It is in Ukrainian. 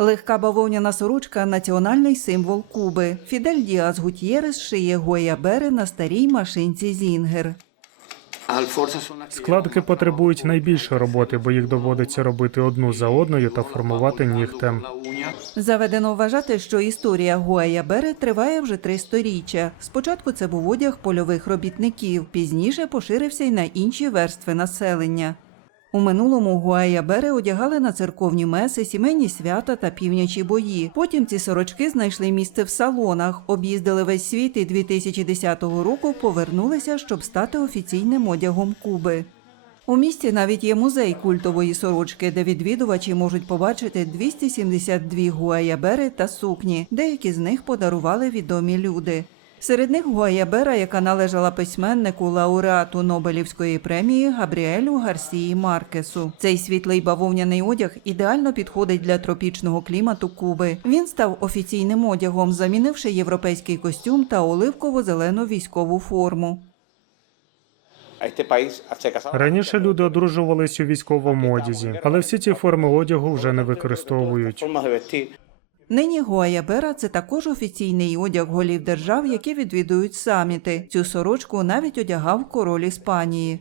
Легка бавовняна сорочка національний символ Куби. Фідель Діас Гутьєрес шиє гуаябери на старій машинці Зінгер. Складки потребують найбільше роботи, бо їх доводиться робити одну за одною та формувати нігтем. Заведено вважати, що історія гуаябери триває вже три сторіччя. Спочатку це був одяг польових робітників, пізніше поширився й на інші верстви населення. У минулому гуаябери одягали на церковні меси, сімейні свята та півнячі бої. Потім ці сорочки знайшли місце в салонах, об'їздили весь світ і 2010 року повернулися, щоб стати офіційним одягом Куби. У місті навіть є музей культової сорочки, де відвідувачі можуть побачити 272 гуаябери та сукні. Деякі з них подарували відомі люди. Серед них гуаябера, яка належала письменнику лауреату Нобелівської премії Габріелю Гарсії Маркесу. Цей світлий бавовняний одяг ідеально підходить для тропічного клімату Куби. Він став офіційним одягом, замінивши європейський костюм та оливково-зелену військову форму. Раніше люди одружувались у військовому одязі, але всі ці форми одягу вже не використовують. Нині гуаябера – це також офіційний одяг голів держав, які відвідують саміти. Цю сорочку навіть одягав король Іспанії.